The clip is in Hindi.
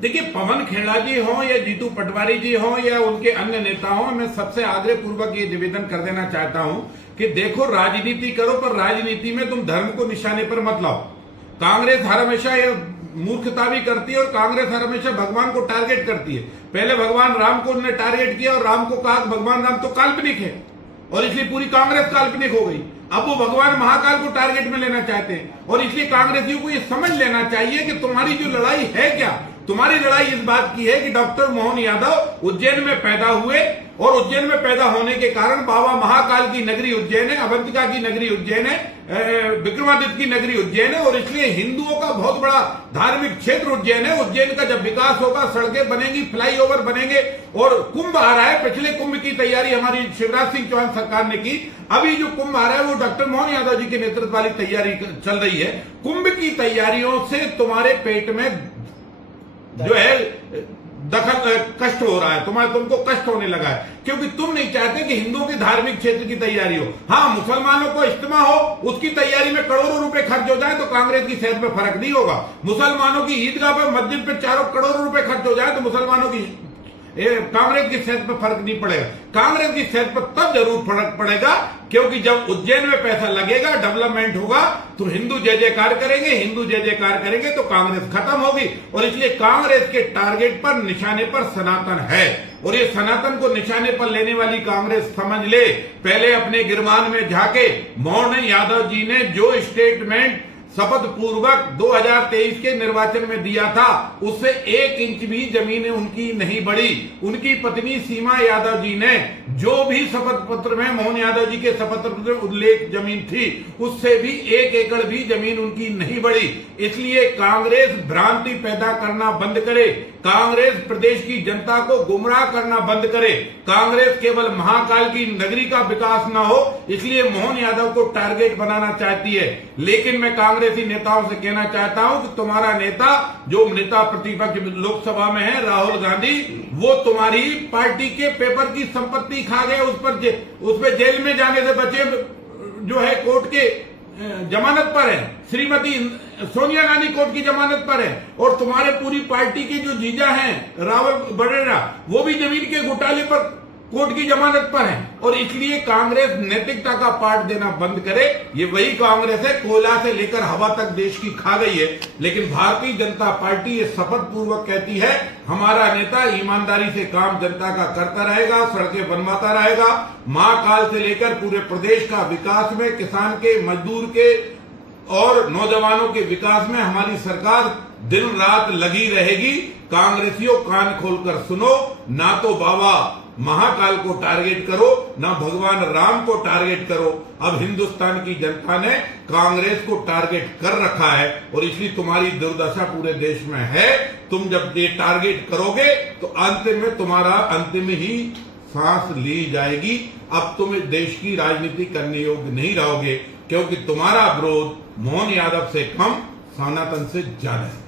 देखिए, पवन खेड़ा जी हों या जीतू पटवारी जी हों या उनके अन्य नेता हों, मैं सबसे आग्रह पूर्वक ये निवेदन कर देना चाहता हूं कि देखो, राजनीति करो पर राजनीति में तुम धर्म को निशाने पर मत लाओ। कांग्रेस हर हमेशा ये मूर्खता भी करती है और कांग्रेस हर हमेशा भगवान को टारगेट करती है। पहले भगवान राम को उन्होंने टारगेट किया और राम को कहा भगवान राम तो काल्पनिक है और इसलिए पूरी कांग्रेस काल्पनिक हो गई। अब वो भगवान महाकाल को टारगेट में लेना चाहते हैं और इसलिए कांग्रेसियों को ये समझ लेना चाहिए कि तुम्हारी जो लड़ाई है क्या, तुम्हारी लड़ाई इस बात की है कि डॉक्टर मोहन यादव उज्जैन में पैदा हुए और उज्जैन में पैदा होने के कारण बाबा महाकाल की नगरी उज्जैन है, अवंतिका की नगरी उज्जैन है, विक्रमादित्य की नगरी उज्जैन है और इसलिए हिंदुओं का बहुत बड़ा धार्मिक क्षेत्र उज्जैन है। उज्जैन का जब विकास होगा, सड़कें बनेंगी, फ्लाईओवर बनेंगे और कुंभ आ रहा है। पिछले कुंभ की तैयारी हमारी शिवराज सिंह चौहान सरकार ने की। अभी जो कुंभ आ रहा है वो डॉक्टर मोहन यादव जी के नेतृत्व वाली तैयारी चल रही है। कुंभ की तैयारियों से तुम्हारे पेट में जो है दखल कष्ट हो रहा है, तुमको कष्ट होने लगा है क्योंकि तुम नहीं चाहते कि हिंदुओं के धार्मिक क्षेत्र की तैयारी हो। हाँ, मुसलमानों को इज्तिमा हो, उसकी तैयारी में करोड़ों रुपए खर्च हो जाए तो कांग्रेस की सेहत पे फर्क नहीं होगा। मुसलमानों की ईदगाह पे, मस्जिद पे करोड़ों रुपए खर्च हो जाए तो मुसलमानों की कांग्रेस की सेहत पर फर्क नहीं पड़ेगा। कांग्रेस की सेहत पर तब जरूर फर्क पड़ेगा क्योंकि जब उज्जैन में पैसा लगेगा, डेवलपमेंट होगा तो हिंदू जय जयकार करेंगे, हिंदू जय जयकार करेंगे तो कांग्रेस खत्म होगी। और इसलिए कांग्रेस के टारगेट पर, निशाने पर सनातन है और ये सनातन को निशाने पर लेने वाली कांग्रेस समझ ले। पहले अपने गिरमान में झाके। मोहन यादव जी ने जो स्टेटमेंट शपथ पूर्वक 2023 के निर्वाचन में दिया था उससे 1 इंच भी जमीन उनकी नहीं बढ़ी। उनकी पत्नी सीमा यादव जी ने जो भी शपथ पत्र में मोहन यादव जी के शपथ पत्र में उल्लेख जमीन थी उससे भी 1 एकड़ भी जमीन उनकी नहीं बढ़ी। इसलिए कांग्रेस भ्रांति पैदा करना बंद करे, कांग्रेस प्रदेश की जनता को गुमराह करना बंद करे। कांग्रेस केवल महाकाल की नगरी का विकास ना हो इसलिए मोहन यादव को टारगेट बनाना चाहती है। लेकिन मैं कांग्रेसी नेताओं से कहना चाहता हूं कि तुम्हारा नेता, जो नेता प्रतिपक्ष लोकसभा में है, राहुल गांधी, वो तुम्हारी पार्टी के पेपर की संपत्ति खा गए, उस पर जेल में जाने से बचे जो है कोर्ट के जमानत पर है। श्रीमती सोनिया गांधी कोर्ट की जमानत पर है और तुम्हारे पूरी पार्टी के जो जीजा हैं रावल बड़ेरा, वो भी जमीन के घोटाले पर कोर्ट की जमानत पर है। और इसलिए कांग्रेस नैतिकता का पाठ देना बंद करे। ये वही कांग्रेस है, कोयला से लेकर हवा तक देश की खा गई है। लेकिन भारतीय जनता पार्टी ये शपथ पूर्वक कहती है हमारा नेता ईमानदारी से काम जनता का करता रहेगा, सड़कें बनवाता रहेगा, महाकाल से लेकर पूरे प्रदेश का विकास में, किसान के, मजदूर के और नौजवानों के विकास में हमारी सरकार दिन रात लगी रहेगी। कांग्रेसियों, कान खोलकर सुनो, ना तो बाबा महाकाल को टारगेट करो, ना भगवान राम को टारगेट करो। अब हिंदुस्तान की जनता ने कांग्रेस को टारगेट कर रखा है और इसलिए तुम्हारी दुर्दशा पूरे देश में है। तुम जब ये टारगेट करोगे तो अंतिम में तुम्हारा अंतिम ही सांस ली जाएगी। अब तुम देश की राजनीति करने योग्य नहीं रहोगे क्योंकि तुम्हारा विरोध मोहन यादव से कम, सनातन से ज्यादा है।